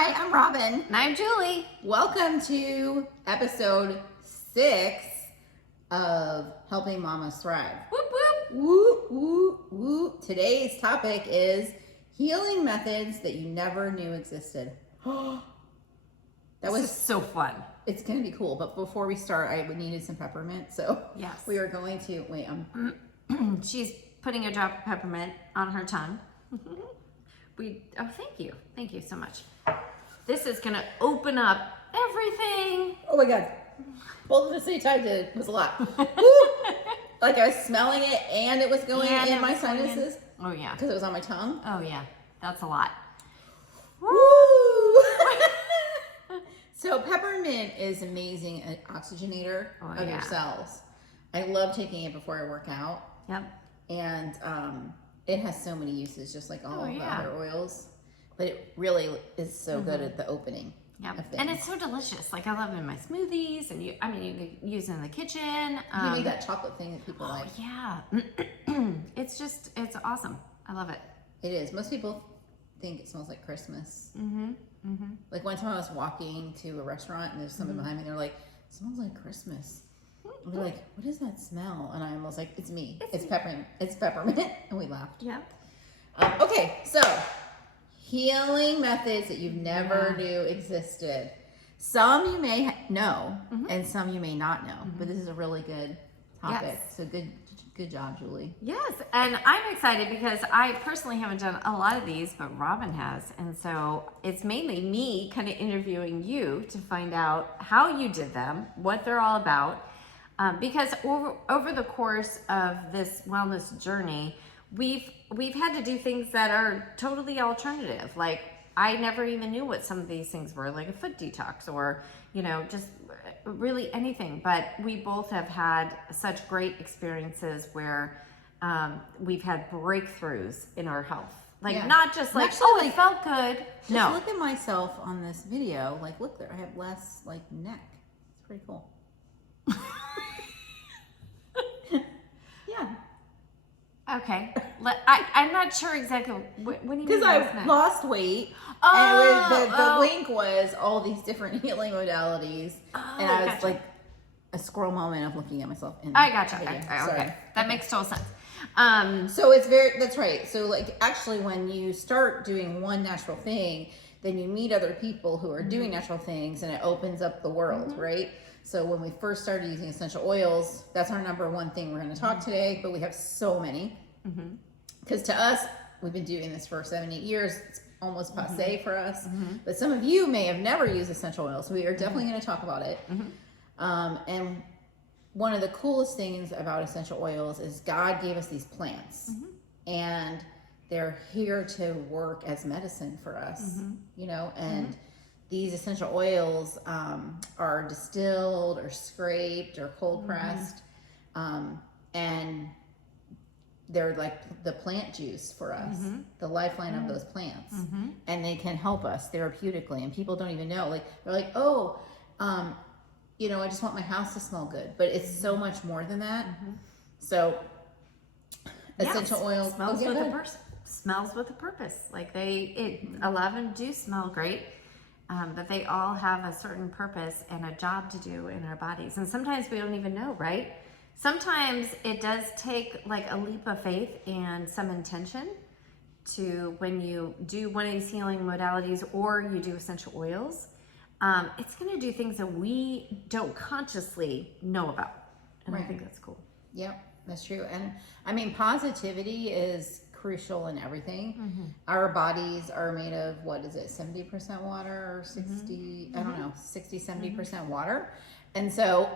Hi, I'm Robyn. And I'm Julie. Welcome to episode 6 of Helping Mommas Thrive. Whoop, whoop. Woo, woo, woo. Today's topic is healing methods that you never knew existed. This is so fun. It's going to be cool. But before we start, I needed some peppermint. So yes, we are going to, She's putting a drop of peppermint on her tongue. Thank you. Thank you so much. This is going to open up everything. Oh my God. Both at the same time it was a lot. Like I was smelling it and it was going in my sinuses. Oh yeah. Because it was on my tongue. Oh yeah. That's a lot. Woo! So peppermint is amazing an oxygenator of your cells. I love taking it before I work out. Yep. And it has so many uses, just like all the other oils. But it really is so good at the opening. Yeah, and it's so delicious. Like I love it in my smoothies, and you can use it in the kitchen. You make that chocolate thing that people like. Yeah, it's awesome. I love it. It is. Most people think it smells like Christmas. Like one time I was walking to a restaurant and there's someone behind me and they're like, "It smells like Christmas." And we're like, "What is that smell?" And I was like, "It's me. It's peppermint. It's peppermint." And we laughed. Yeah. Okay, so healing methods that you've never knew existed. Some you may know, and some you may not know. But this is a really good topic. Yes. So good job, Julie. Yes, and I'm excited because I personally haven't done a lot of these, but Robyn has, and so it's mainly me kind of interviewing you to find out how you did them, what they're all about. Because over the course of this wellness journey, we've had to do things that are totally alternative. Like I never even knew what some of these things were, like a foot detox or, just really anything. But we both have had such great experiences where we've had breakthroughs in our health. Like not just like, actually, it felt good. Just look at myself on this video. Like, look there, I have less neck. It's pretty cool. Yeah. Okay. I'm not sure exactly what do you mean? Because I lost weight. And the link was all these different healing modalities. And I was like a squirrel moment of looking at myself in I gotcha. Sorry. Okay. That makes total sense. So that's right. So actually when you start doing one natural thing, then you meet other people who are doing natural things and it opens up the world, right? So when we first started using essential oils, that's our number one thing we're going to talk today, but we have so many. Because to us, we've been doing this for 7-8 years. It's almost passe for us. But some of you may have never used essential oils, so we are definitely going to talk about it. And one of the coolest things about essential oils is God gave us these plants. And they're here to work as medicine for us, and these essential oils are distilled or scraped or cold pressed, and they're like the plant juice for us, the lifeline of those plants, and they can help us therapeutically. And people don't even know. Like they're like, "Oh, I just want my house to smell good," but it's so much more than that. So essential oils smells with a purpose. Like a lot of them do smell great. But they all have a certain purpose and a job to do in our bodies. And sometimes we don't even know, right? Sometimes it does take like a leap of faith and some intention to when you do one of these healing modalities or you do essential oils, it's going to do things that we don't consciously know about. And I think that's cool. Yep, that's true. And I mean, positivity is crucial in everything. Our bodies are made of 70% water or 60, I don't know, 60-70% water. And so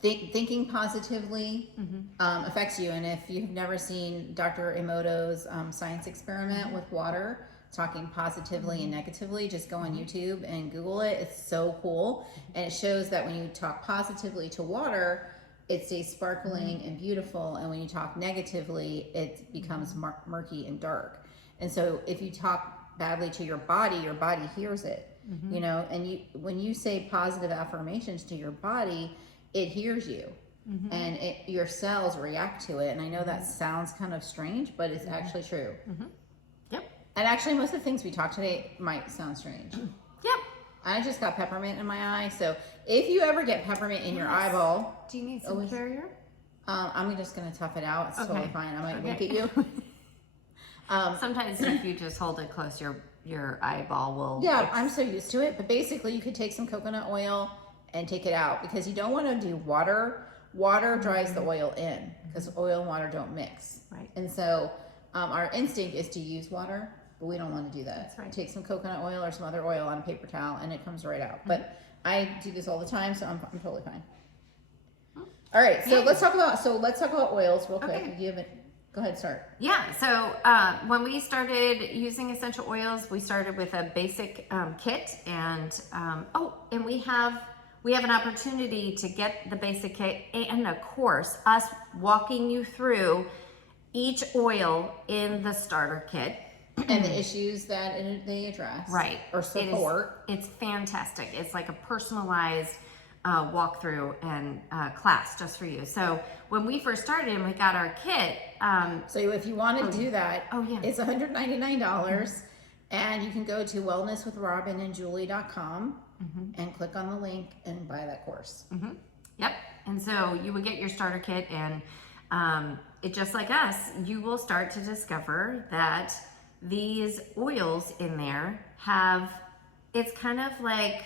thinking positively affects you. And if you've never seen Dr. Emoto's science experiment with water, talking positively and negatively, just go on YouTube and Google it. It's so cool. And it shows that when you talk positively to water, it stays sparkling and beautiful, and when you talk negatively, it becomes murky and dark. And so if you talk badly to your body hears it, and when you say positive affirmations to your body, it hears you, and your cells react to it. And I know that sounds kind of strange, but it's actually true. Yep. And actually, most of the things we talked today might sound strange. Yep. I just got peppermint in my eye, so if you ever get peppermint in your eyeball, do you need some carrier? I'm just gonna tough it out. It's totally fine. I might wink at you. Sometimes if you just hold it close, your eyeball will. Yeah, I'm so used to it. But basically, you could take some coconut oil and take it out because you don't want to do water. Water dries the oil in because oil and water don't mix. Right. And so our instinct is to use water, but we don't want to do that. That's right. Take some coconut oil or some other oil on a paper towel, and it comes right out. But I do this all the time, so I'm totally fine. All right, so let's talk about oils real quick. Okay. Go ahead, start. Yeah. So when we started using essential oils, we started with a basic kit, and and we have an opportunity to get the basic kit and a course, us walking you through each oil in the starter kit. And the issues that they address. Right. Or support. It's fantastic. It's like a personalized walkthrough and class just for you. So when we first started and we got our kit. So if you want to do that, it's $199. And you can go to wellnesswithrobynandjulie.com and click on the link and buy that course. Yep. And so you would get your starter kit, and it just like us, you will start to discover that these oils in there it's kind of like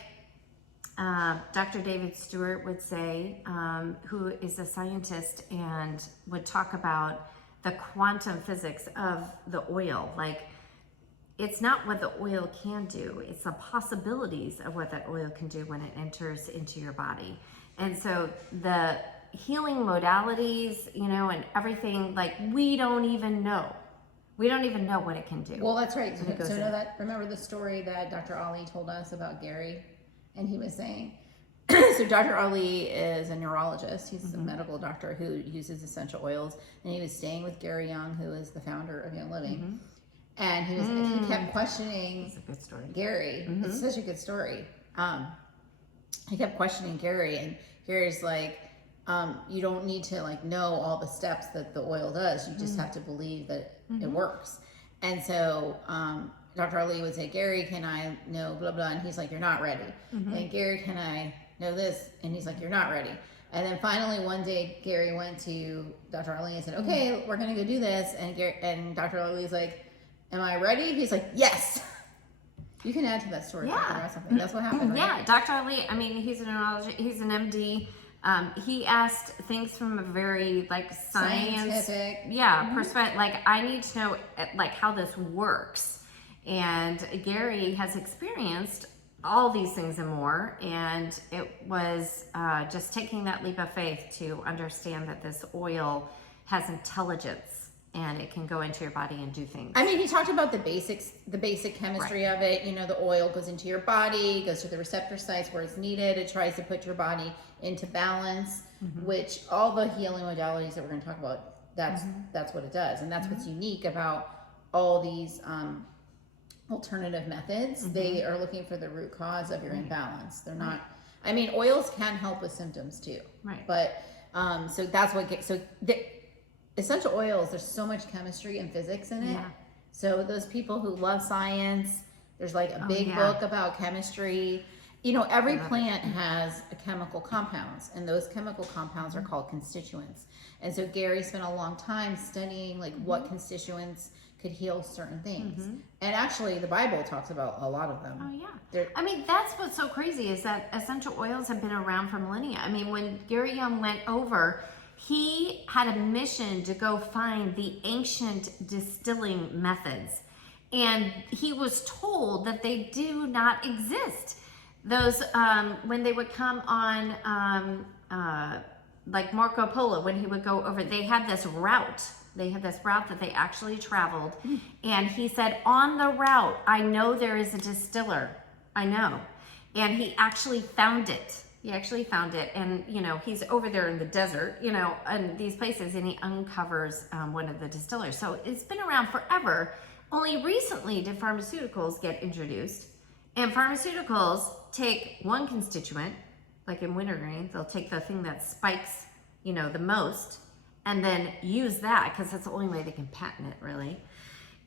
Dr. David Stewart would say, who is a scientist and would talk about the quantum physics of the oil. Like, it's not what the oil can do, it's the possibilities of what that oil can do when it enters into your body. And so the healing modalities, and everything, like, we don't even know what it can do. Well, that's right. Remember the story that Dr. Ali told us about Gary? And he was saying, so Dr. Ali is a neurologist. He's a medical doctor who uses essential oils. And he was staying with Gary Young, who is the founder of Young Living. And he kept questioning It's a good story. Gary. It's such a good story. He kept questioning Gary, and Gary's like, you don't need to know all the steps that the oil does. You just have to believe that it works. And so Dr. Ali would say, Gary, can I know blah, blah? And he's like, you're not ready. And Gary, can I know this? And he's like, you're not ready. And then finally one day, Gary went to Dr. Ali and said, okay, we're going to go do this. And Dr. Ali's like, am I ready? He's like, yes. You can add to that story. Yeah. Or something. That's what happened, right? Yeah, Dr. Ali, he's a neurologist, he's an MD. He asked things from a very scientific perspective. I need to know how this works. And Gary has experienced all these things and more, and it was just taking that leap of faith to understand that this oil has intelligence and it can go into your body and do things. He talked about the basic chemistry of it. The oil goes into your body, goes to the receptor sites where it's needed. It tries to put your body into balance, which all the healing modalities that we're going to talk about, that's what it does. And that's what's unique about all these alternative methods. They are looking for the root cause of your imbalance. They're not, oils can help with symptoms too. Right. But, so that's what, essential oils, there's so much chemistry and physics in it. Yeah. So those people who love science, there's a big book about chemistry. Every plant has a chemical compounds, and those chemical compounds are called constituents. And so Gary spent a long time studying what constituents could heal certain things. And actually the Bible talks about a lot of them. Oh yeah. That's what's so crazy is that essential oils have been around for millennia. When Gary Young went over, he had a mission to go find the ancient distilling methods. And he was told that they do not exist. Those, when they would come on, like Marco Polo, when he would go over, they had this route. They had this route that they actually traveled. And he said, on the route, I know there is a distiller. I know. And he actually found it. And he's over there in the desert, and these places, and he uncovers one of the distillers. So it's been around forever. Only recently did pharmaceuticals get introduced, and pharmaceuticals take one constituent, like in wintergreen, they'll take the thing that spikes, the most, and then use that because that's the only way they can patent it, really.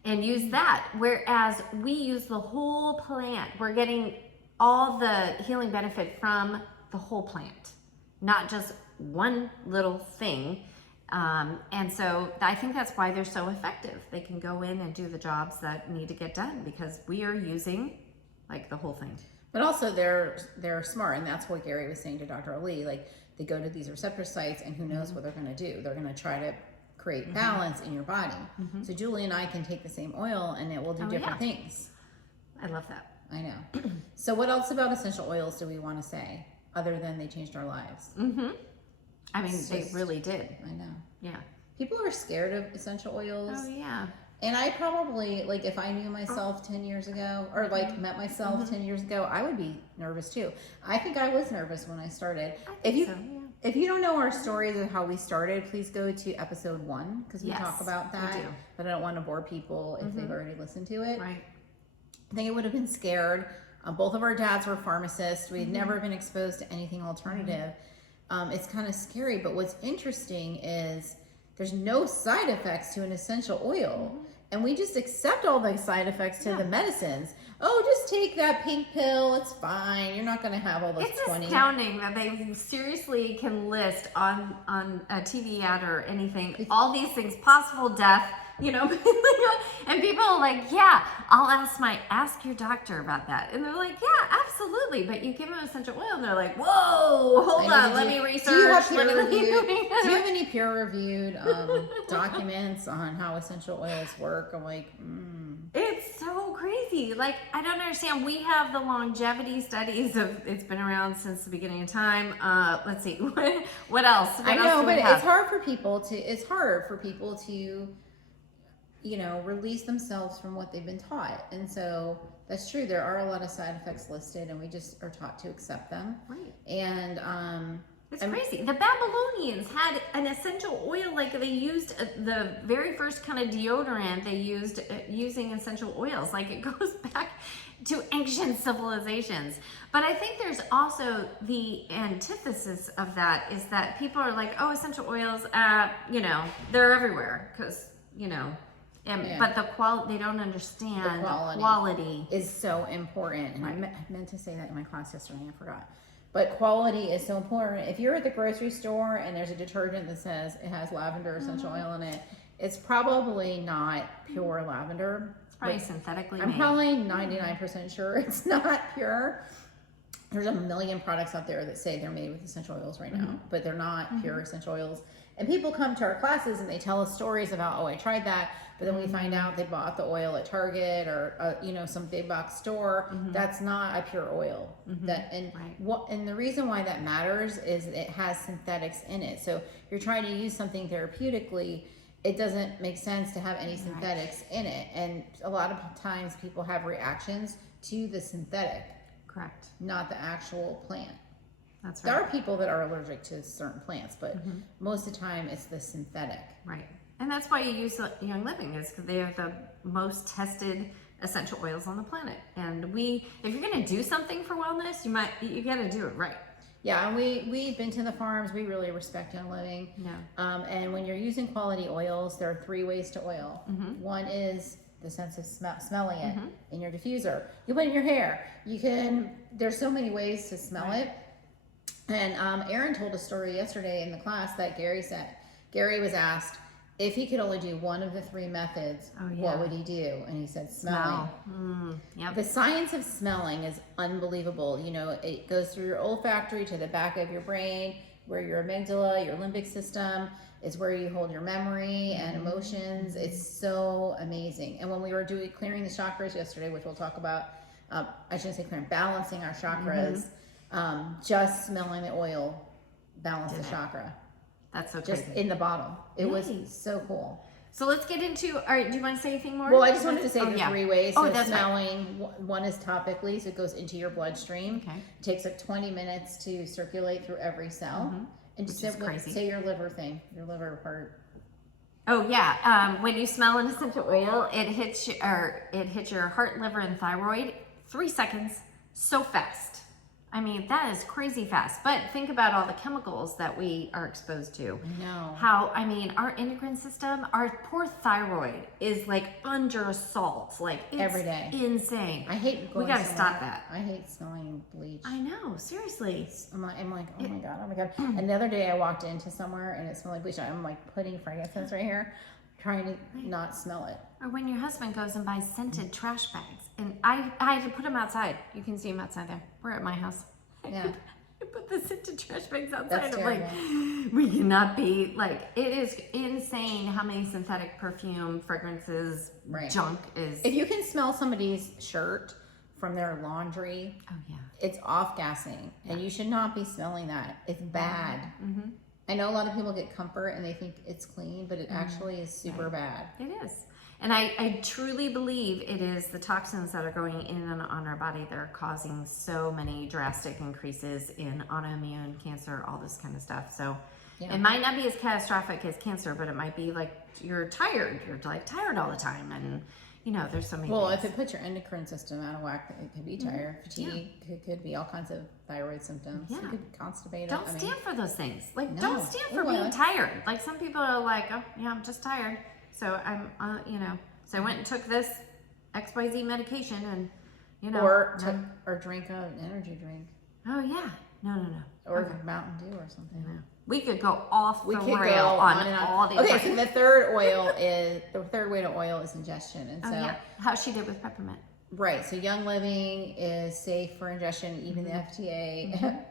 and use that. Whereas we use the whole plant. We're getting all the healing benefit from the whole plant, not just one little thing. And so I think that's why they're so effective. They can go in and do the jobs that need to get done because we are using like the whole thing. But also they're smart, and that's what Gary was saying to Dr. Ali. Like, they go to these receptor sites, and who knows what they're going to do. They're going to try to create balance in your body. So Julie and I can take the same oil, and it will do different things. I love that. I know. So what else about essential oils do we want to say, other than they changed our lives? I mean, they really did. I know. Yeah. People are scared of essential oils. Oh, yeah. And I probably, like, if I knew myself 10 years ago, or like met myself 10 years ago, I would be nervous too. I think I was nervous when I started. If you don't know our stories of how we started, please go to episode 1, because we talk about that. But I don't want to bore people if they've already listened to it. Right. I think I would have been scared. Both of our dads were pharmacists. We'd never been exposed to anything alternative. It's kind of scary, but what's interesting is there's no side effects to an essential oil. And we just accept all the side effects to the medicines. Oh, just take that pink pill. It's fine. You're not going to have all those 20. It's astounding that they seriously can list on a TV ad or anything all these things, possible death, you know, and people are like, yeah, I'll ask your doctor about that. And they're like, yeah, absolutely. But you give them essential oil and they're like, whoa, hold on, let me research. Do you have any peer-reviewed documents on how essential oils work? I'm like, It's so crazy. Like, I don't understand. We have the longevity studies of, it's been around since the beginning of time. Let's see, what else? I know, but it's hard for people to, you know, release themselves from what they've been taught. And so that's true. There are a lot of side effects listed, and we just are taught to accept them. Right. And it's crazy. The Babylonians had an essential oil, like they used the very first kind of deodorant they used using essential oils. Like, it goes back to ancient civilizations. But I think there's also the antithesis of that is that people are like, oh, essential oils, you know, they're everywhere because, you know, but the quality, they don't understand the quality is so important. And I meant to say that in my class yesterday, I forgot. But quality is so important. If you're at the grocery store and there's a detergent that says it has lavender essential oil in it, it's probably not pure lavender. It's probably synthetically I'm made. probably 99% sure it's not pure. There's a million products out there that say they're made with essential oils right now, but they're not pure essential oils. And people come to our classes and they tell us stories about, oh, I tried that, but then we find out they bought the oil at Target or you know, some big box store. That's not a pure oil. And the reason why that matters is it has synthetics in it. So if you're trying to use something therapeutically, it doesn't make sense to have any synthetics in it. And a lot of times people have reactions to the synthetic. Correct. Not the actual plant. That's right. There are people that are allergic to certain plants, but most of the time it's the synthetic. Right. And that's why you use Young Living, is because they have the most tested essential oils on the planet. And if you're going to do something for wellness, you got to do it right. Yeah, and we've been to the farms. We really respect Young Living. Yeah. And when you're using quality oils, there are 3 ways to oil. One is the sense of smelling it in your diffuser. You put it in your hair. There's so many ways to smell it. And Aaron told a story yesterday in the class that Gary was asked if he could only do one of the 3 methods, what would he do? And he said smelling. Yep. The science of smelling is unbelievable. You know, it goes through your olfactory to the back of your brain, where your amygdala, your limbic system is where you hold your memory and emotions. It's so amazing. And when we were clearing the chakras yesterday, which we'll talk about, I shouldn't say clearing, balancing our chakras, just smelling the oil balanced the chakra. That's so crazy. Just in the bottle. It was so cool. So let's get into, all right, do you want to say anything more? Well, I just wanted to say the 3 ways. So that's smelling, one is topically, so it goes into your bloodstream. Okay. It takes like 20 minutes to circulate through every cell. And just say your liver thing, your liver part. Oh yeah, when you smell an essential oil, it hits your heart, liver, and thyroid. 3 seconds, so fast. I mean, that is crazy fast. But think about all the chemicals that we are exposed to. No. How, I mean, our endocrine system, our poor thyroid is like under assault. Like, it's every day. Insane. I hate going We gotta somewhere. stop that. I hate smelling bleach. I know, seriously. I'm like, oh my god. And the other day I walked into somewhere and it smelled like bleach. I'm like putting frankincense right here, trying to not smell it. Or when your husband goes and buys scented trash bags. And I had to put them outside. You can see them outside there. We're at my house. Yeah. I put the scented trash bags outside. That's I'm like, we cannot be like, it is insane how many synthetic perfume, fragrances, junk is. If you can smell somebody's shirt from their laundry, oh yeah, it's off-gassing. And you should not be smelling that. It's bad. Mm-hmm. I know a lot of people get comfort and they think it's clean, but it actually is super bad. It is. And I truly believe it is the toxins that are going in and on our body that are causing so many drastic increases in autoimmune cancer, all this kind of stuff. So it might not be as catastrophic as cancer, but it might be like you're tired. You're like tired all the time. And, you know, there's so many things. If it puts your endocrine system out of whack, it could be tired, fatigue, it could be all kinds of thyroid symptoms. You could be constipated. Don't stand for those things. Like, No. don't stand for being tired. Like, some people are like, oh, yeah, I'm just tired. So I'm, you know, so I went and took this XYZ medication and, you know. Or drink an energy drink. Oh, yeah. No. Or Mountain Dew or something. No. We could go off the could rail go on and all these. Okay, so the third way to oil is ingestion. And so, how she did with peppermint. Right, so Young Living is safe for ingestion, even the FDA.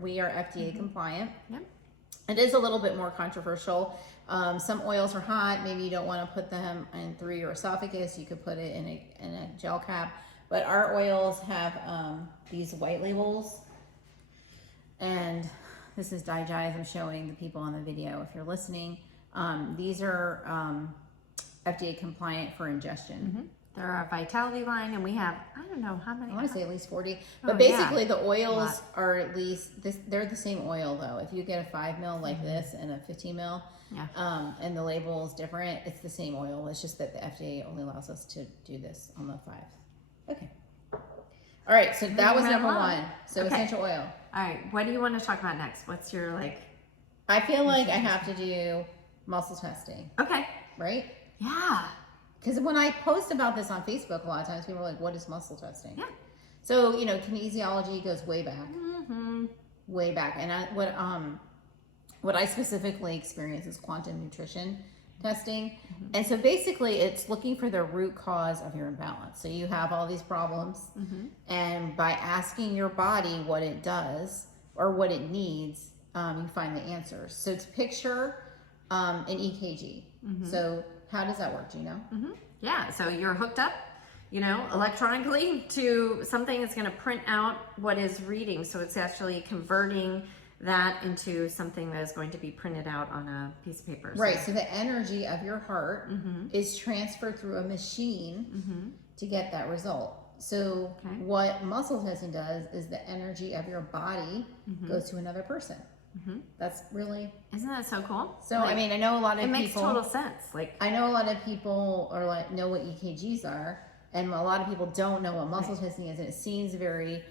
We are FDA compliant. Yep. It is a little bit more controversial. Some oils are hot. Maybe you don't want to put them in through your esophagus. You could put it in a gel cap. But our oils have these white labels. And this is DiGize. I'm showing the people on the video if you're listening. These are FDA compliant for ingestion. They're our Vitality line, and we have, I don't know how many. I want to say at least 40. But basically, the oils are at least, they're the same oil, though. If you get a 5 mil like this and a 15 mil, and the label is different, it's the same oil. It's just that the FDA only allows us to do this on the 5. Okay. All right, so that was number 1. So essential oil. All right, what do you want to talk about next? What's your, like? I feel like I have to do muscle testing. Okay. Right? Yeah. Because when I post about this on Facebook, a lot of times people are like, what is muscle testing? Yeah. So, you know, kinesiology goes way back. Way back. And what I specifically experience is quantum nutrition testing. And so basically it's looking for the root cause of your imbalance. So you have all these problems, and by asking your body what it does or what it needs, you find the answers. So it's picture an EKG. So how does that work? Do you know? Yeah, so you're hooked up, you know, electronically to something that's going to print out what is reading. So it's actually converting that into something that is going to be printed out on a piece of paper. Right, so the energy of your heart is transferred through a machine to get that result. So what muscle testing does is the energy of your body goes to another person. That's really... Isn't that so cool? So, like, I mean, I know a lot of people... It makes total sense. Like, I know a lot of people are like, know what EKGs are, and a lot of people don't know what muscle testing is, and it seems very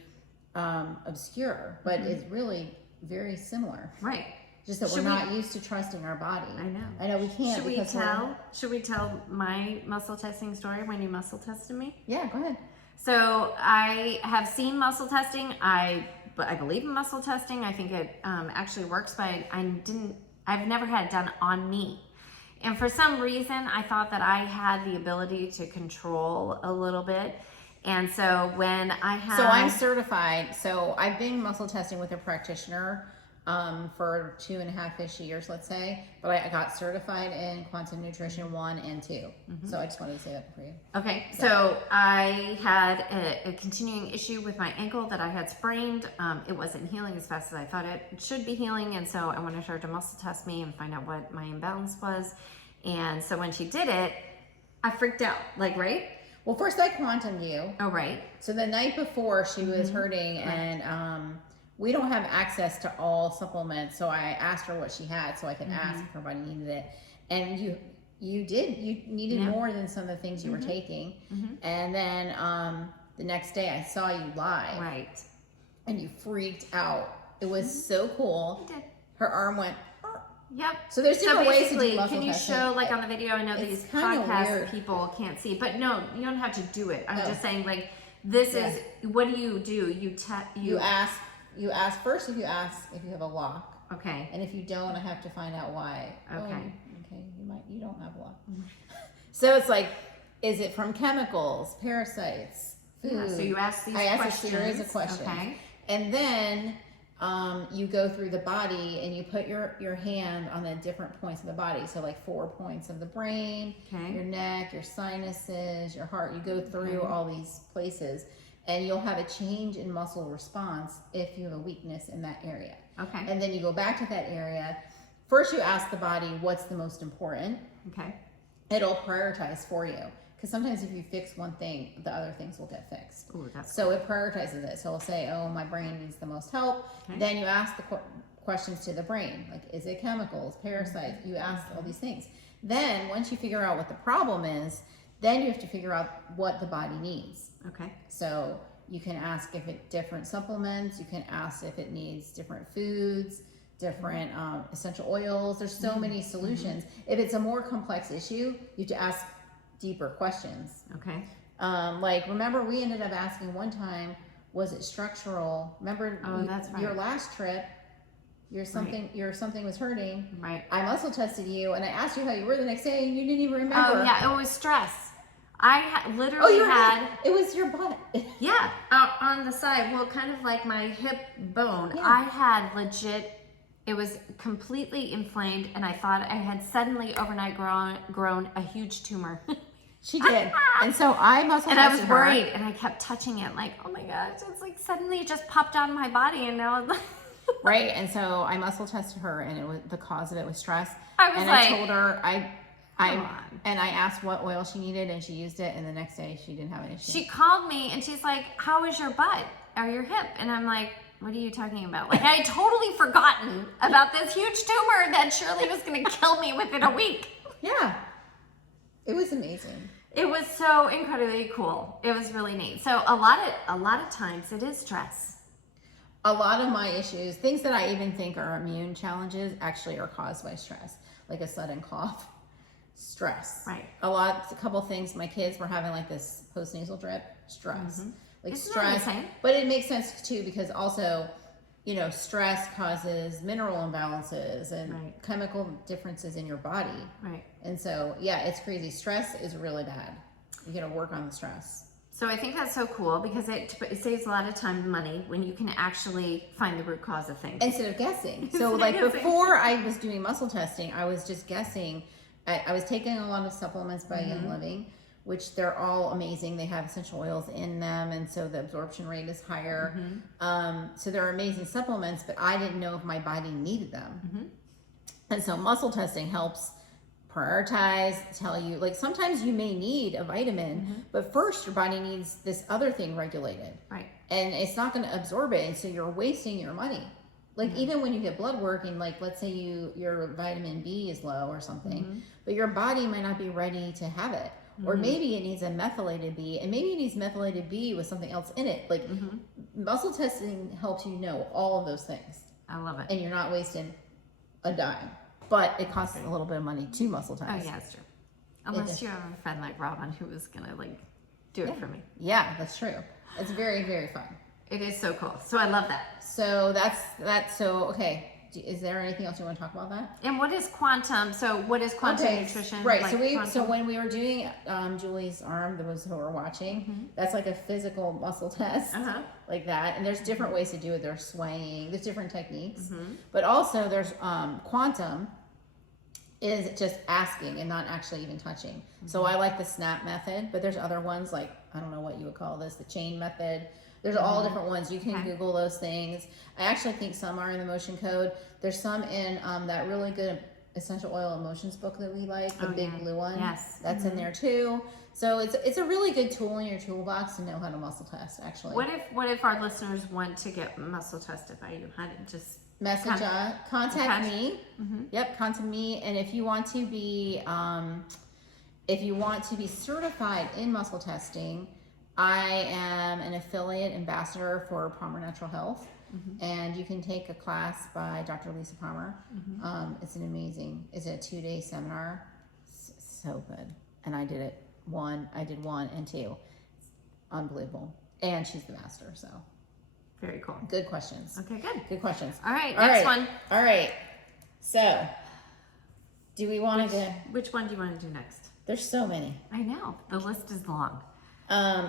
obscure, but it's really very similar. Right. Just that we're not used to trusting our body. I know. I know we can't. Should we tell my muscle testing story when you muscle tested me? Yeah, go ahead. So I have seen muscle testing. But I believe in muscle testing. I think it actually works, but I've never had it done on me. And for some reason, I thought that I had the ability to control a little bit. And so when I had... So I'm certified. So I've been muscle testing with a practitioner for 2.5-ish years, let's say. But I got certified in Quantum Nutrition 1 and 2. So I just wanted to say that for you. Okay, so I had a continuing issue with my ankle that I had sprained. It wasn't healing as fast as I thought it should be healing, and so I wanted her to muscle test me and find out what my imbalance was. And so when she did it, I freaked out, like, right? Well, first I quantumed you. Oh, right. So the night before she was hurting, and we don't have access to all supplements, so I asked her what she had so I could ask if her body needed it. And you needed more than some of the things you were taking. And then the next day I saw you live. Right. and you freaked out. It was so cool. I did. Her arm went. Yep. So there's different ways to do muscle can you testing. show like on the video? I know It's these kinda podcast weird. people can't see, but no, you don't have to do it. I'm Oh. just saying like this Yeah. is what do? You ask first if you have a lock, Okay. and if you don't, I have to find out why. Okay. Okay, you don't have a lock. So it's like, is it from chemicals, parasites, food? Yeah, so you ask these I ask questions. a series of questions. Okay. And then you go through the body and you put your hand on the different points of the body. So like 4 points of the brain, Okay. your neck, your sinuses, your heart. You go through all these places and you'll have a change in muscle response if you have a weakness in that area. Okay. And then you go back to that area. First you ask the body what's the most important. Okay. It'll prioritize for you. Because sometimes if you fix one thing, the other things will get fixed. Ooh, that's So it prioritizes it. So it'll say, oh, my brain needs the most help. Okay. Then you ask the questions to the brain. Like, is it chemicals, parasites? You ask all these things. Then once you figure out what the problem is, then you have to figure out what the body needs. Okay. So you can ask if it different supplements. You can ask if it needs different foods, different essential oils. There's so many solutions. If it's a more complex issue, you have to ask deeper questions. Okay. Like, remember we ended up asking one time, was it structural? Remember That's right. your last trip, your something was hurting. Right. I muscle tested you and I asked you how you were the next day and you didn't even remember. Oh yeah, it was stress. I Oh, literally your had. head. It was your butt. Yeah, on the side, well, kind of like my hip bone. Yeah. I had legit, it was completely inflamed, and I thought I had suddenly overnight grown a huge tumor. She did. And so I muscle And I tested was her. worried, and I kept touching it, like, oh my gosh, it's like suddenly it just popped out of my body, and now it's like. Right. And so I muscle tested her, and it was the cause of it was stress. I was and like, I told her come on. and I asked what oil she needed, and she used it, and the next day she didn't have an issue. She called me, and she's like, how is your butt or your hip? And I'm like, what are you talking about? Like, I had totally forgotten about this huge tumor that surely was going to kill me within a week. Yeah. It was amazing. It was so incredibly cool. It was really neat. So a lot of times it is stress. A lot of my issues, things that I even think are immune challenges, actually are caused by stress, like a sudden cough. Stress. Right. A couple things. My kids were having like this postnasal drip. Stress. Like Isn't that stress. insane? But it makes sense too because also, stress causes mineral imbalances and Right. chemical differences in your body. Right. And so, yeah, it's crazy. Stress is really bad. You got to work on the stress. So I think that's so cool because it saves a lot of time and money when you can actually find the root cause of things. Instead of guessing. So, Instead of like, guessing. before I was doing muscle testing, I was just guessing. I was taking a lot of supplements by Young Living, which they're all amazing. They have essential oils in them, and so the absorption rate is higher. So they're amazing supplements, but I didn't know if my body needed them. And so muscle testing helps prioritize, tell you, like, sometimes you may need a vitamin, but first your body needs this other thing regulated. Right. And it's not going to absorb it, and so you're wasting your money. Like, even when you get blood work, and like, let's say your vitamin B is low or something, but your body might not be ready to have it. Or maybe it needs a methylated B, and maybe it needs methylated B with something else in it. Like, muscle testing helps you know all of those things, I love it. and you're not wasting a dime. But it costs a little bit of money to muscle test. Oh yeah, it's true. Unless you have a friend like Robyn who is gonna like do it for me. Yeah, that's true. It's very, very fun. It is so cool. So I love that. So that's so okay. Is there anything else you want to talk about that? And what is quantum? So what is quantum nutrition? Right. Like So quantum? when we were doing Julie's arm, those who were watching, that's like a physical muscle test, like that. And there's different ways to do it. There's swaying. There's different techniques, but also there's quantum is just asking and not actually even touching. So I like the SNAP method, but there's other ones like, I don't know what you would call this, the chain method. There's all different ones. You can Google those things. I actually think some are in the Motion Code. There's some in that really good essential oil emotions book that we like, the big blue one. Yes. That's in there too. So it's a really good tool in your toolbox to know how to muscle test, actually. What if our listeners want to get muscle tested by you? How to just Contact me. Yep, contact me. And if you want to be certified in muscle testing, I am an affiliate ambassador for Palmer Natural Health, and you can take a class by Dr. Lisa Palmer. It's an amazing, it's a 2-day seminar. So good. And I did one and two. It's unbelievable. And she's the master, so. Very cool. Good questions. Okay, good. Good questions. All right, next one. All right. So, do we want to Which one do you want to do next? There's so many. I know. The list is long.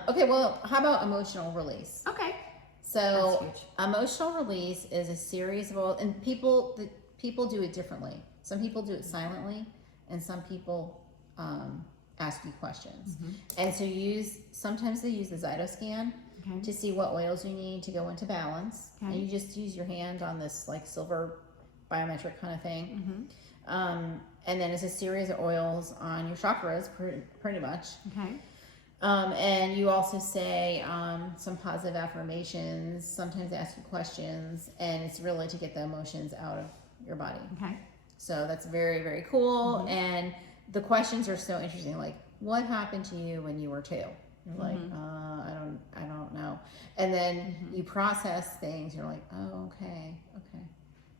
Okay, well, how about emotional release? Okay. So, That's huge. emotional release is a series of, and people do it differently. Some people do it silently, and some people ask you questions. And so sometimes they use the Zytoscan to see what oils you need to go into balance. And you just use your hand on this like silver biometric kind of thing. And then it's a series of oils on your chakras, pretty much. Okay. And you also say some positive affirmations. Sometimes they ask you questions, and it's really to get the emotions out of your body. Okay. So that's very, very cool. And the questions are so interesting. Like, what happened to you when you were 2? You're like, I don't know. And then you process things. You're like, oh, okay.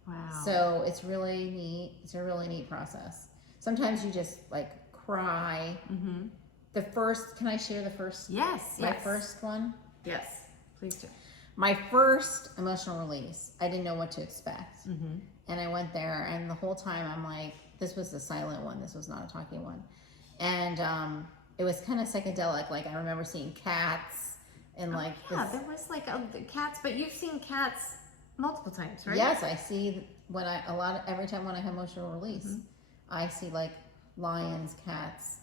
Wow. So it's really neat. It's a really neat process. Sometimes you just like cry. Can I share the first? Yes. My first one? Yes. Please do. My first emotional release, I didn't know what to expect. And I went there, and the whole time I'm like, this was the silent one. This was not a talking one. And it was kind of psychedelic. Like, I remember seeing cats and like Yeah, there was like cats, but you've seen cats multiple times, right? Yes, I see every time when I have emotional release, I see like lions, cats.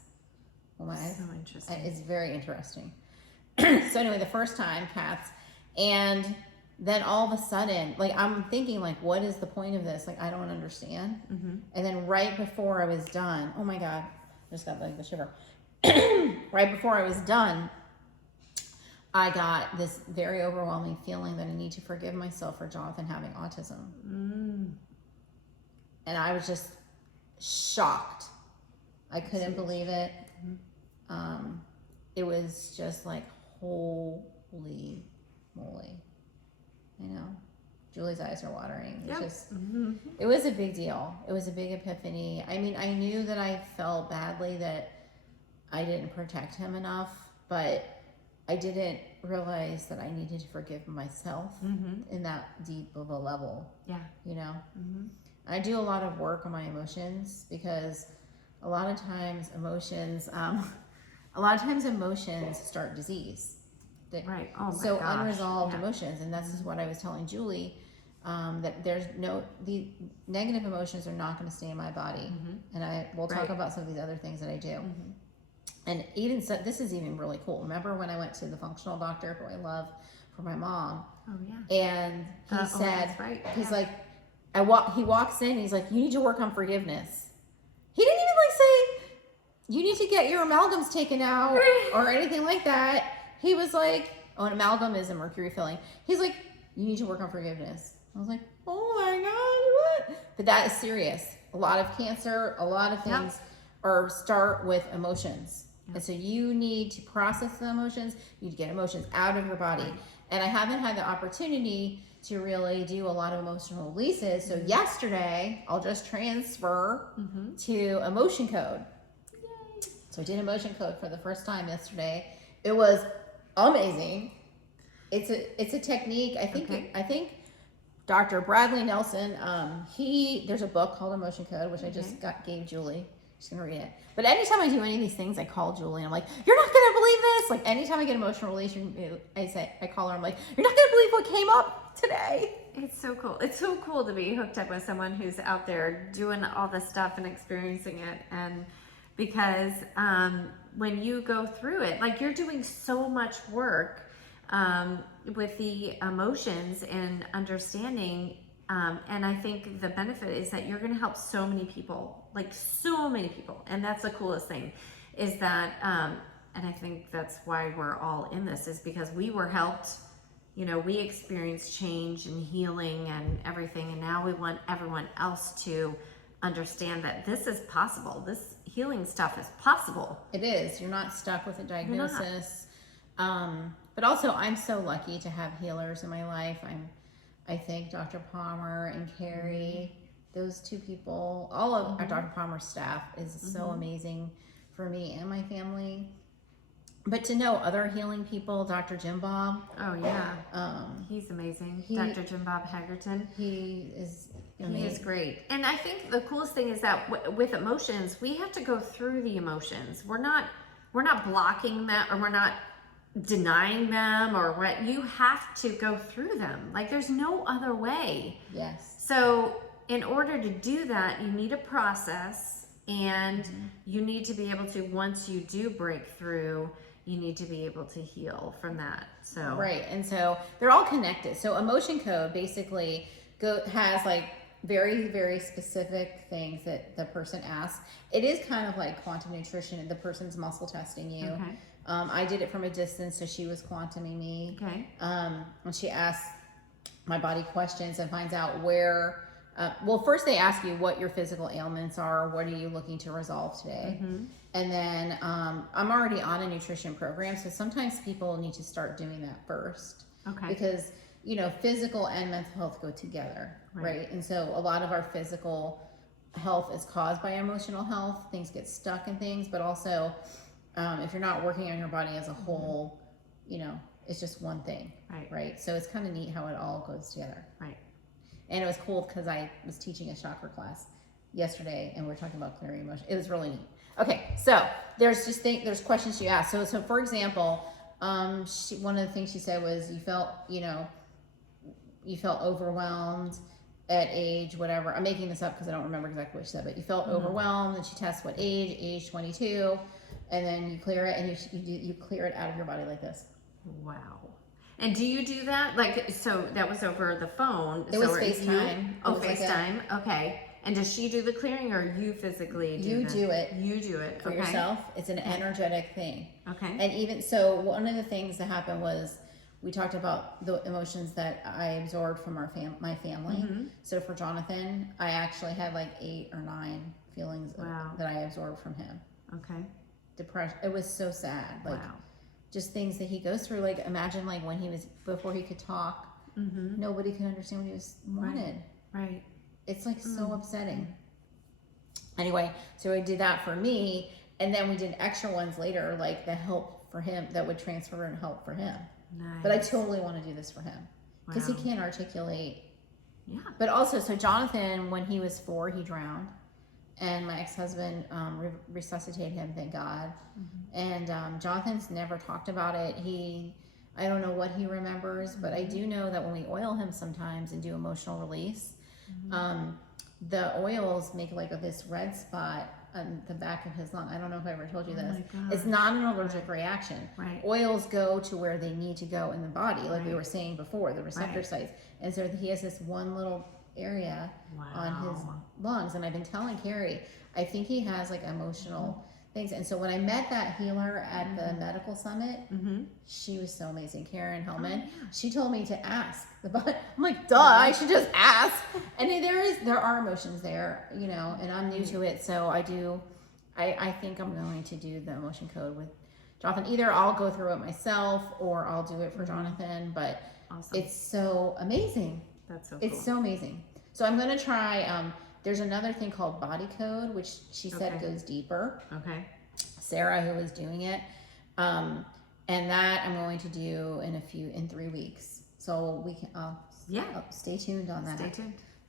Oh my! So interesting. It's very interesting. So anyway, the first time cats, and then all of a sudden, like I'm thinking, like, what is the point of this? Like, I don't understand. And then right before I was done, oh my God, I just got like the shiver. Right before I was done, I got this very overwhelming feeling that I need to forgive myself for Jonathan having autism. And I was just shocked. I couldn't believe it. It was just like, holy moly. I know. Julie's eyes are watering. It was a big deal. It was a big epiphany. I mean, I knew that I felt badly that I didn't protect him enough, but I didn't realize that I needed to forgive myself in that deep of a level. Yeah. You know? I do a lot of work on my emotions because a lot of times emotions start disease. Right. Oh my So gosh. unresolved emotions, and that's just what I was telling Julie, that the negative emotions are not going to stay in my body, and we'll talk about some of these other things that I do. And even so, this is even really cool. Remember when I went to the functional doctor, who I love, for my mom? Oh yeah. And he said, that's right. he's like, he walks in, he's like, you need to work on forgiveness. He didn't even like say, you need to get your amalgams taken out or anything like that. He was like, oh, an amalgam is a mercury filling. He's like, you need to work on forgiveness. I was like, oh my God, what? But that is serious. A lot of cancer, a lot of things start with emotions. And so you need to process the emotions. You need to get emotions out of your body. And I haven't had the opportunity to really do a lot of emotional releases. So yesterday, I'll just transfer to emotion code. Yay. So I did emotion code for the first time yesterday. It was amazing. It's a technique. I think Dr. Bradley Nelson, there's a book called Emotion Code, which I just gave Julie. She's gonna read it. But anytime I do any of these things, I call Julie and I'm like, you're not gonna believe this. Like anytime I get emotional release, I call her, I'm like, you're not gonna believe what came up today. It's so cool. It's so cool to be hooked up with someone who's out there doing all this stuff and experiencing it. And because when you go through it, like you're doing so much work with the emotions and understanding. And I think the benefit is that you're going to help so many people, like so many people. And that's the coolest thing is that, and I think that's why we're all in this, is because we were helped, we experienced change and healing and everything. And now we want everyone else to understand that this is possible. This healing stuff is possible. It is. You're not stuck with a diagnosis. But also, I'm so lucky to have healers in my life. I thank Dr. Palmer and Carrie. Those two people, all of our Dr. Palmer's staff is so amazing for me and my family. But to know other healing people, Dr. Jim Bob. Oh yeah, he's amazing. Dr. Jim Bob Hagerton. He is amazing. He is great. And I think the coolest thing is that with emotions, we have to go through the emotions. We're not blocking them, or we're not denying them, or what. You have to go through them. Like, there's no other way. Yes. So in order to do that, you need a process, and you need to be able to, once you do break through, you need to be able to heal from that. So right, and so they're all connected. So emotion code basically has like very, very specific things that the person asks. It is kind of like quantum nutrition. The person's muscle testing you. Okay. I did it from a distance, so she was quantuming me. Okay. When she asks my body questions and finds out where. Well, first they ask you what your physical ailments are. What are you looking to resolve today? And then I'm already on a nutrition program, so sometimes people need to start doing that first. Okay. Because, you know, physical and mental health go together, right? And so a lot of our physical health is caused by emotional health. Things get stuck in things, but also if you're not working on your body as a whole, you know, it's just one thing, right? So it's kind of neat how it all goes together. Right. And it was cool because I was teaching a chakra class yesterday, and we were talking about clearing emotion. It was really neat. Okay, so there's questions she asked. So for example, one of the things she said was you felt overwhelmed at age whatever. I'm making this up because I don't remember exactly what she said, but you felt overwhelmed, and she tests what age 22, and then you clear it, and you clear it out of your body like this. Wow. And do you do that? Like, so that was over the phone. It was FaceTime. Oh, FaceTime. Okay. And does she do the clearing, or you physically do You do it. You do it. For yourself. It's an energetic thing. Okay. And even so, one of the things that happened was we talked about the emotions that I absorbed from my family. So for Jonathan, I actually had like 8 or 9 feelings that I absorbed from him. Okay. Depression. It was so sad. Like, just things that he goes through. Like, imagine like when before he could talk, nobody could understand what he wanted. Right. It's like so upsetting. Anyway, so I did that for me, and then we did extra ones later, like the help for him that would transfer and help for him. Nice. But I totally want to do this for him because he can't articulate. Yeah. But also, so Jonathan, when he was 4, he drowned, and my ex-husband resuscitated him, thank God. And Jonathan's never talked about it. I don't know what he remembers, but I do know that when we oil him sometimes and do emotional release, the oils make like this red spot on the back of his lung. I don't know if I ever told you this. It's not an allergic reaction. Right. Oils go to where they need to go in the body, like we were saying before, the receptor sites. And so he has this one little area on his lungs. And I've been telling Carrie, I think he has like emotional things. And so when I met that healer at the medical summit, she was so amazing. Karen Hellman, she told me to ask I'm like, duh, I should just ask. And there are emotions there, you know, and I'm new to it. So I think I'm going to do the emotion code with Jonathan. Either I'll go through it myself or I'll do it for Jonathan, but it's so amazing. That's so cool. It's so amazing. So I'm going to try, there's another thing called body code, which she said goes deeper. Okay. Sarah, who was doing it. And that I'm going to do in 3 weeks. So we can, stay tuned on that.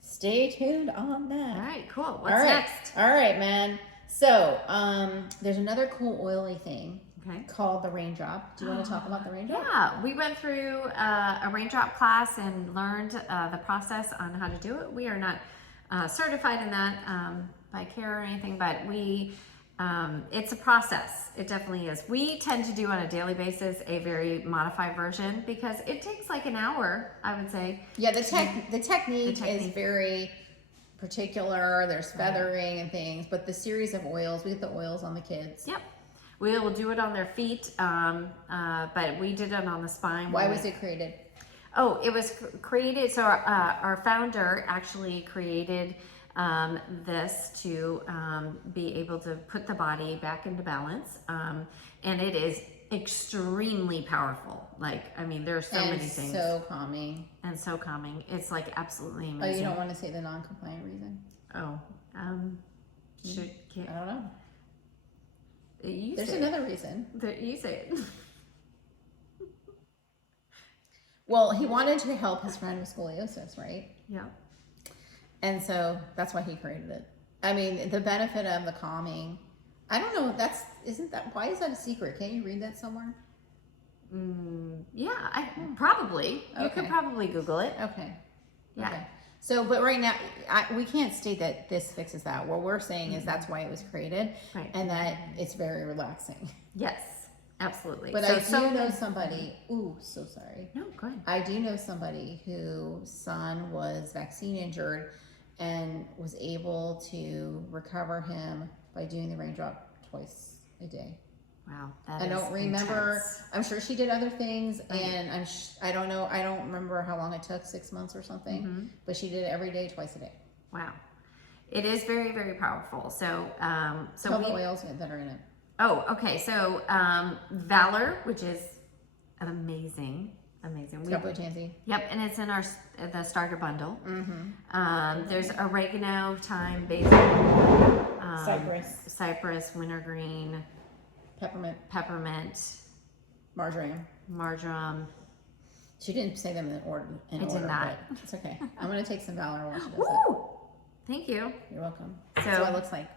Stay tuned on that. All right, cool. What's next? All right, man. So, there's another cool oily thing called the raindrop. Do you want to talk about the raindrop? Yeah, we went through a raindrop class and learned the process on how to do it. We are not certified in that by CARE or anything, but it's a process. It definitely is. We tend to do on a daily basis a very modified version because it takes like an hour, I would say. Yeah, the technique is very particular. There's feathering and things, but the series of oils, we get the oils on the kids. Yep. We will do it on their feet, but we did it on the spine. Why was it created? Oh, it was created, so our founder actually created this to be able to put the body back into balance, and it is extremely powerful. Like, I mean, there are so many things. So calming. And so calming. It's like absolutely Oh, amazing. you don't want to say the non-compliant reason? Oh, I don't know. There's say another reason. You say it. Well, he wanted to help his friend with scoliosis, right? Yeah. And so that's why he created it. I mean, the benefit of the calming, I don't know, why is that a secret? Can't you read that somewhere? Yeah, probably. You could Okay. probably Google it. Okay. Yeah. Okay. So, but right now, we can't state that this fixes that. What we're saying is that's why it was created, Right. and that it's very relaxing. Yes, absolutely. But I do know somebody, so sorry. No, go ahead. I do know somebody whose son was vaccine injured and was able to recover him by doing the raindrop twice a day. Wow, I don't remember. Intense. I'm sure she did other things, Right. and I don't know. I don't remember how long it took, 6 months or something. But she did it every day, twice a day. Wow, it is very, very powerful. So, Tell the oils that are in it. Oh, okay. So, Valor, which is amazing. Scalpel tansy. Yep, and it's in the starter bundle. There's oregano, thyme, basil, cypress, wintergreen, peppermint, marjoram. She didn't say them in order. I did not. But it's okay. I'm gonna take some Valor while she does Woo! Thank you. You're welcome. So That's what it looks like.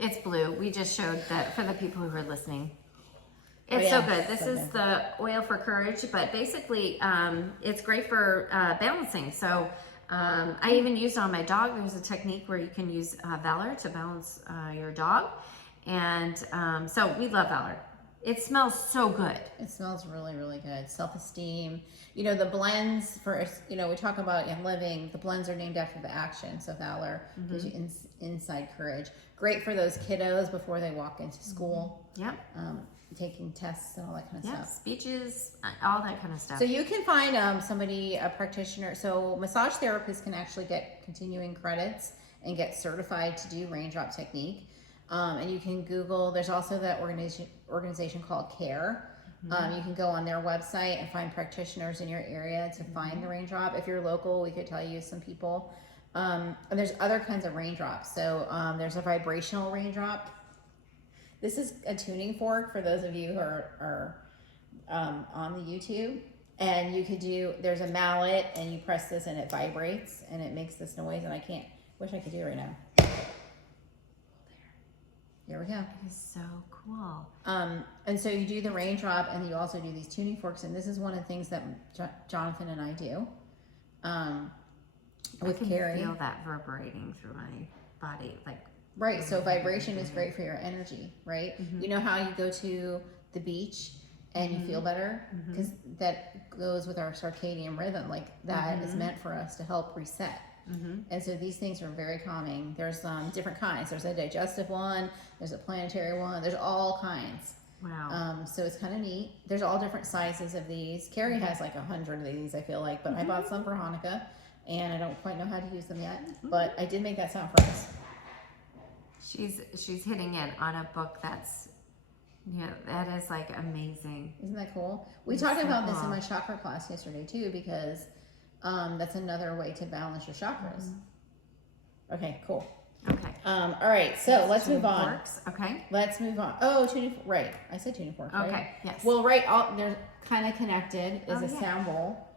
It's blue. We just showed that for the people who are listening. Oh, It's yeah. so good. This is the oil for courage, but basically it's great for balancing. So I even used it on my dog. There's a technique where you can use Valor to balance your dog. And so we love Valor. It smells so good. It smells really, really good. Self-esteem. You know, the blends for, we talk about in living, the blends are named after the action. So Valor gives you inside courage. Great for those kiddos before they walk into school. Yep. Taking tests and all that kind of stuff. Speeches, all that kind of stuff. So you can find a practitioner. So massage therapists can actually get continuing credits and get certified to do raindrop technique. And you can Google, there's also that organization called CARE. You can go on their website and find practitioners in your area to find the raindrop. If you're local, we could tell you some people. And there's other kinds of raindrops. So there's a vibrational raindrop. This is a tuning fork for those of you who are on the YouTube. And you could there's a mallet and you press this and it vibrates and it makes this noise, and wish I could do it right now. Here we go. It is so cool. And so you do the raindrop and you also do these tuning forks. And this is one of the things that Jonathan and I do with Carrie. I can feel that reverberating through my body. Right. So vibration is great for your energy, right? You know how you go to the beach and you feel better? Because that goes with our circadian rhythm. Like that is meant for us to help reset. And so these things are very calming. There's different kinds. There's a digestive one. There's a planetary one. There's all kinds. Wow. So it's kind of neat. There's all different sizes of these. Carrie has like 100 of these, I feel like. But I bought some for Hanukkah, and I don't quite know how to use them yet. But I did make that sound for us. She's hitting it on a book that's, that is like amazing. Isn't that cool? We talked about this in my chakra class yesterday too, because that's another way to balance your chakras. Okay, cool. Okay. All right, so let's move on. Forks. Okay. Let's move on. Oh, tuning, right. I said tuning forks, right? Okay, yes. Well, right, they're kind of connected is a sound bowl.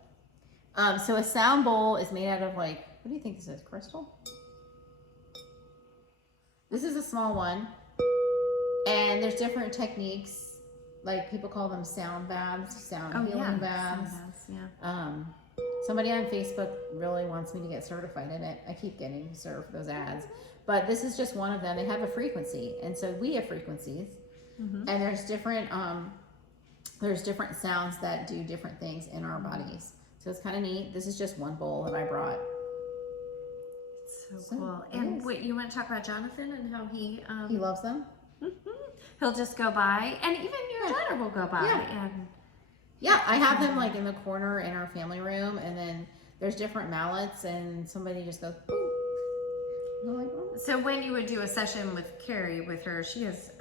So a sound bowl is made out of what do you think this is, crystal? This is a small one. And there's different techniques, like people call them sound baths, sound healing baths. Sound baths, Somebody on Facebook really wants me to get certified in it. I keep getting served those ads. But this is just one of them. They have a frequency. And so we have frequencies. And there's different sounds that do different things in our bodies. So it's kind of neat. This is just one bowl that I brought. So cool. And wait, you want to talk about Jonathan and how he loves them? He'll just go by, and even your daughter will go by. Yeah, I have them like in the corner in our family room, and then there's different mallets, and somebody just goes, ooh. I'm like, oh. So when you would do a session with Carrie, with her, she has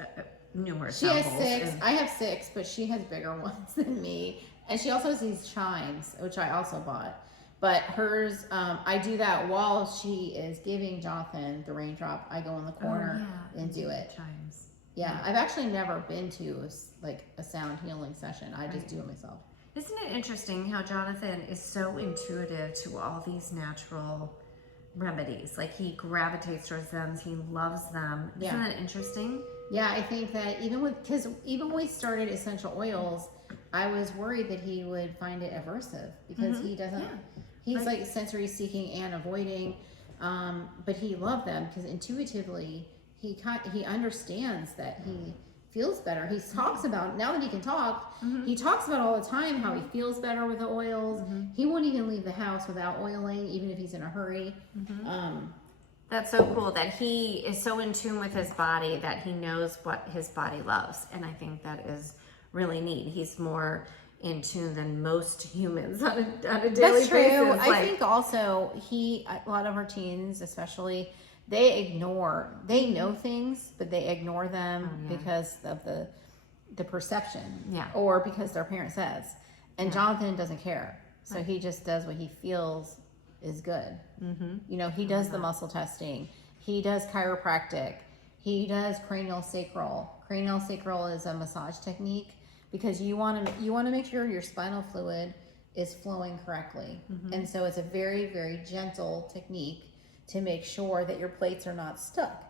numerous She sound has bowls. 6. And I have 6, but she has bigger ones than me. And she also has these chimes, which I also bought. But hers, I do that while she is giving Jonathan the raindrop. I go in the corner and do it. Chimes. Yeah, I've actually never been to a sound healing session. I just do it myself. Isn't it interesting how Jonathan is so intuitive to all these natural remedies? Like he gravitates towards them, he loves them. Isn't that interesting? Yeah, I think that even when we started essential oils, I was worried that he would find it aversive because he doesn't. He's like sensory seeking and avoiding, but he loved them because intuitively he understands that he feels better. He talks about, now that he can talk, he talks about all the time how he feels better with the oils. He won't even leave the house without oiling, even if he's in a hurry. That's so cool that he is so in tune with his body that he knows what his body loves. And I think that is really neat. He's more in tune than most humans on a daily That's true. basis. I think also a lot of our teens especially, they know things, but they ignore them because of the perception or because their parent says. And Jonathan doesn't care. So he just does what he feels is good. You know, he does the muscle testing. He does chiropractic. He does cranial sacral. Cranial sacral is a massage technique because you want to make sure your spinal fluid is flowing correctly. And so it's a very, very gentle technique to make sure that your plates are not stuck.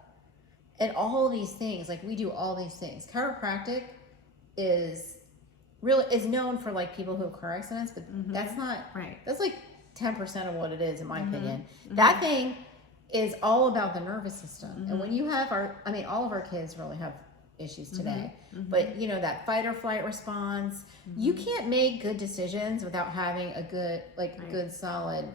And all these things, like we do all these things. Chiropractic is known for like people who have car accidents, but that's not right. That's like 10% of what it is, in my opinion. That thing is all about the nervous system. And when you have all of our kids really have issues today, but you know, that fight or flight response, you can't make good decisions without having a good, good solid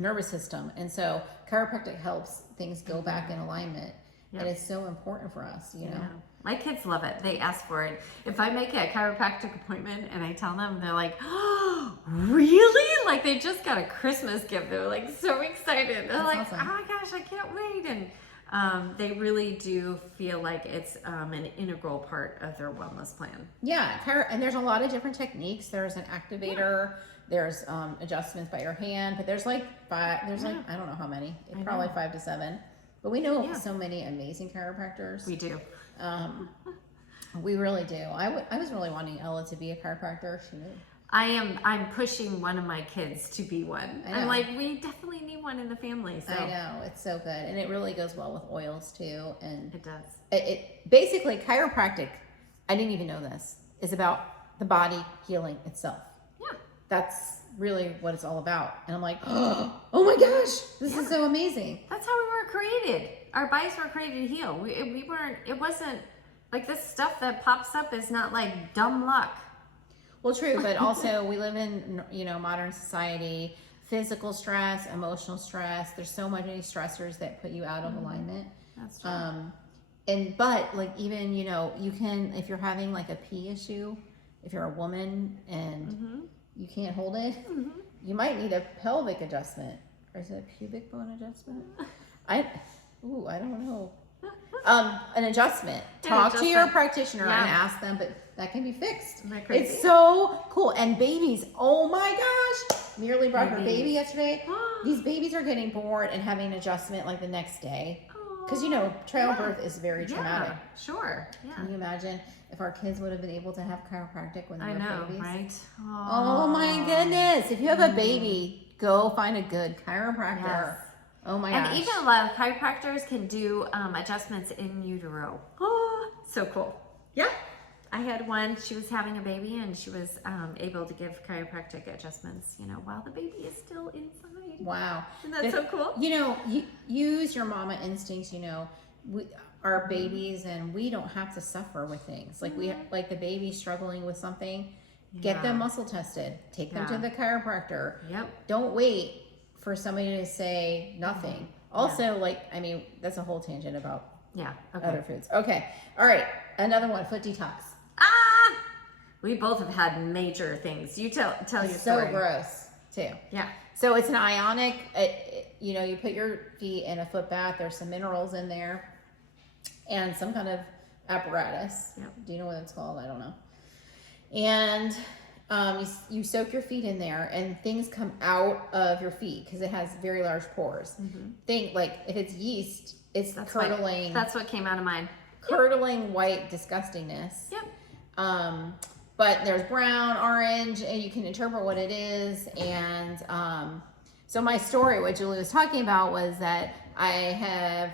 nervous system. And so chiropractic helps things go back in alignment. And it's so important for us, you know. My kids love it. They ask for it. If I make a chiropractic appointment and I tell them, they're like, oh, really? Like they just got a Christmas gift. They're like so excited. They're like, awesome. Oh my gosh, I can't wait. And they really do feel like it's an integral part of their wellness plan. Yeah, and there's a lot of different techniques. There's an activator. There's adjustments by your hand, but there's like I don't know how many. Probably 5 to 7. But we know so many amazing chiropractors. We do. We really do. I was really wanting Ella to be a chiropractor. She knew. I'm pushing one of my kids to be one. I'm like, we definitely need one in the family. So. I know, it's so good. And it really goes well with oils too. And it does. It basically, chiropractic, I didn't even know this, is about the body healing itself. Yeah. That's really what it's all about. And I'm like, oh my gosh, this is so amazing. That's how we were created. Our bodies were created to heal. It wasn't like this stuff that pops up is not like dumb luck. Well, true, but also we live in, modern society, physical stress, emotional stress. There's so many stressors that put you out of alignment. That's true. But like even, you can, if you're having like a pee issue, if you're a woman and you can't hold it, you might need a pelvic adjustment. Or is it a pubic bone adjustment? I don't know. An adjustment. Talk to your practitioner and ask them, but that can be fixed. Isn't that crazy? It's so cool. And babies, oh my gosh, nearly brought her baby yesterday. These babies are getting bored and having an adjustment like the next day. Because, childbirth is very traumatic. Sure. Yeah. Can you imagine if our kids would have been able to have chiropractic when they were babies? Right? Oh my goodness. If you have a baby, go find a good chiropractor. Yes. Oh my gosh. And even a lot of chiropractors can do adjustments in utero. Oh, so cool. Yeah. I had one, she was having a baby and she was able to give chiropractic adjustments, while the baby is still inside. Wow. Isn't that so cool? Use your mama instincts, we are babies and we don't have to suffer with things. Like the baby struggling with something, get them muscle tested, take them to the chiropractor. Yep. Don't wait for somebody to say nothing. Also, that's a whole tangent about other foods. Okay. All right. Another one, foot detox. We both have had major things. You tell your story. So gross, too. Yeah. So it's an ionic, you put your feet in a foot bath. There's some minerals in there and some kind of apparatus. Yep. Do you know what it's called? I don't know. And you soak your feet in there, and things come out of your feet because it has very large pores. Think like if it's yeast, it's curdling. That's what came out of mine. Curdling white disgustingness. Yep. But there's brown, orange, and you can interpret what it is. And so my story, what Julie was talking about, was that I have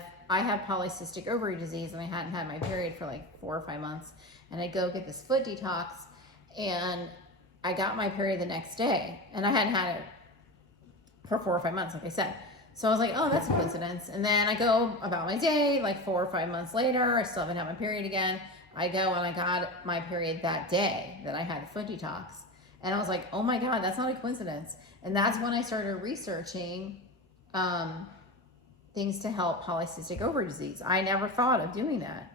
polycystic ovary disease, and I hadn't had my period for like 4 or 5 months. And I go get this foot detox, and I got my period the next day, and I hadn't had it for 4 or 5 months, like I said. So I was like, oh, that's a coincidence. And then I go about my day, like 4 or 5 months later, I still haven't had my period again. I go and I got my period that day that I had the foot detox. And I was like, oh my God, that's not a coincidence. And that's when I started researching things to help polycystic ovary disease. I never thought of doing that.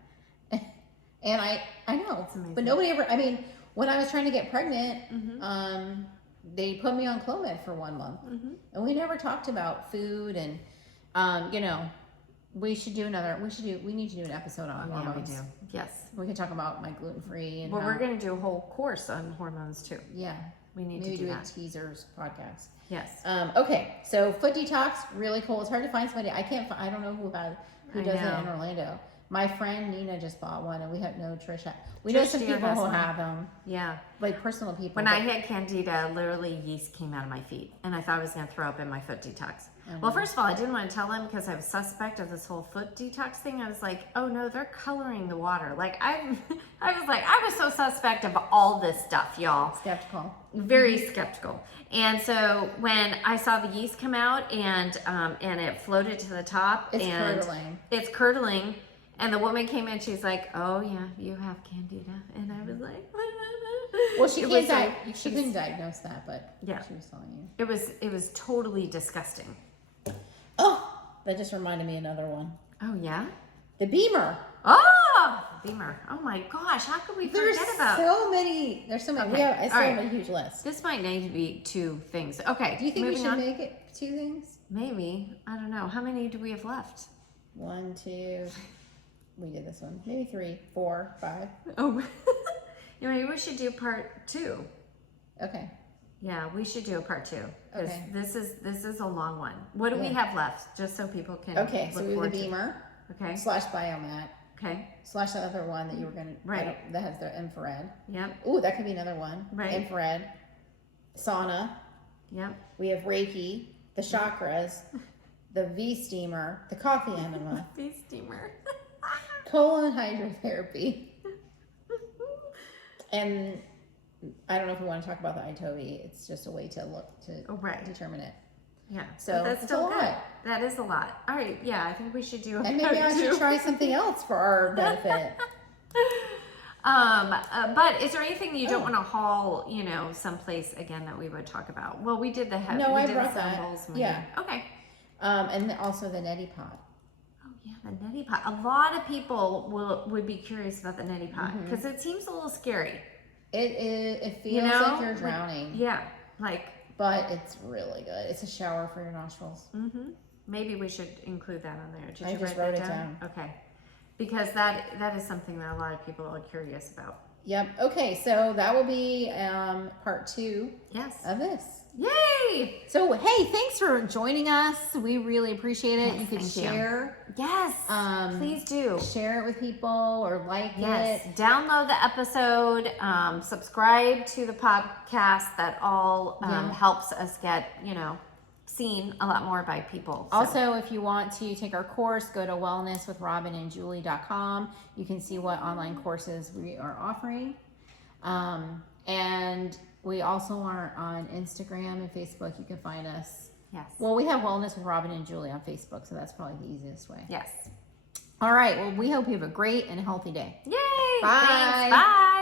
And I know, but nobody ever, I mean, when I was trying to get pregnant, they put me on Clomid for 1 month. And we never talked about food and, you know, we need to do an episode on hormones. Yeah, we do. Yes. We can talk about my gluten-free and we're going to do a whole course on hormones too. Yeah. We need Maybe to do do that. a teasers podcast. Yes. Okay. So foot detox, really cool. It's hard to find somebody. I don't know who does it in Orlando. My friend Nina just bought one, and we have Trish. We know some people who have them. Yeah. Like personal people. When I had candida, literally yeast came out of my feet, and I thought I was going to throw up in my foot detox. Well, first of all, I didn't want to tell them because I was suspect of this whole foot detox thing. I was like, oh no, they're coloring the water. Like I was so suspect of all this stuff, y'all. Skeptical. Very skeptical. And so when I saw the yeast come out and it floated to the top, it's curdling. And the woman came in, she's like, oh yeah, you have candida. And I was like, well, she couldn't diagnose that, but yeah, she was telling you. It was totally disgusting. Oh, that just reminded me of another one. Oh yeah? The Beamer. Oh, Beamer. Oh my gosh, how could we forget about? There's so many. Okay. I still have a huge list. This might need to be 2 things. Okay. Do you think we should make it 2 things? Maybe. I don't know. How many do we have left? 1, 2. We did this one. Maybe 3, 4, 5. Oh, maybe we should do part 2. Okay. Yeah, we should do a part 2. Okay. This is a long one. What do we have left? Just so people can. Okay, so we have the Beamer. Okay. / Biomat. Okay. / that other one that you were gonna. Right. That has the infrared. Yep. Ooh, that could be another one. Right. Infrared. Sauna. Yep. We have Reiki, the chakras, the V steamer, the coffee enema. V steamer. Colon hydrotherapy. And I don't know if we want to talk about the iTovi. It's just a way to determine it. Yeah. So but that's still a good. lot. That is a lot. All right. Yeah, I think we should do. And maybe I should try something else for our benefit. But is there anything you don't want to haul? Someplace again that we would talk about. Well, we did the head. No, we I did brought the that. symbols. Yeah. Okay. And also the neti pot. Oh yeah, the neti pot. A lot of people would be curious about the neti pot because it seems a little scary. It feels like you're drowning. But it's really good. It's a shower for your nostrils. Maybe we should include that on there. Did I you just write wrote that it down. Okay. Because that is something that a lot of people are curious about. Yep. Okay, so that will be part 2 of this. Yay! So, hey, thanks for joining us. We really appreciate it. Yes, you could thank share. Yes. Please do. Share it with people or like it. Download the episode. Subscribe to the podcast. That all helps us get, seen a lot more by people. So. Also, if you want to take our course, go to wellnesswithrobynandjulie.com. You can see what online courses we are offering. And we also are on Instagram and Facebook. You can find us. Yes. Well, we have Wellness with Robyn and Julie on Facebook, so that's probably the easiest way. Yes. All right. Well, we hope you have a great and healthy day. Yay! Bye. Thanks. Bye.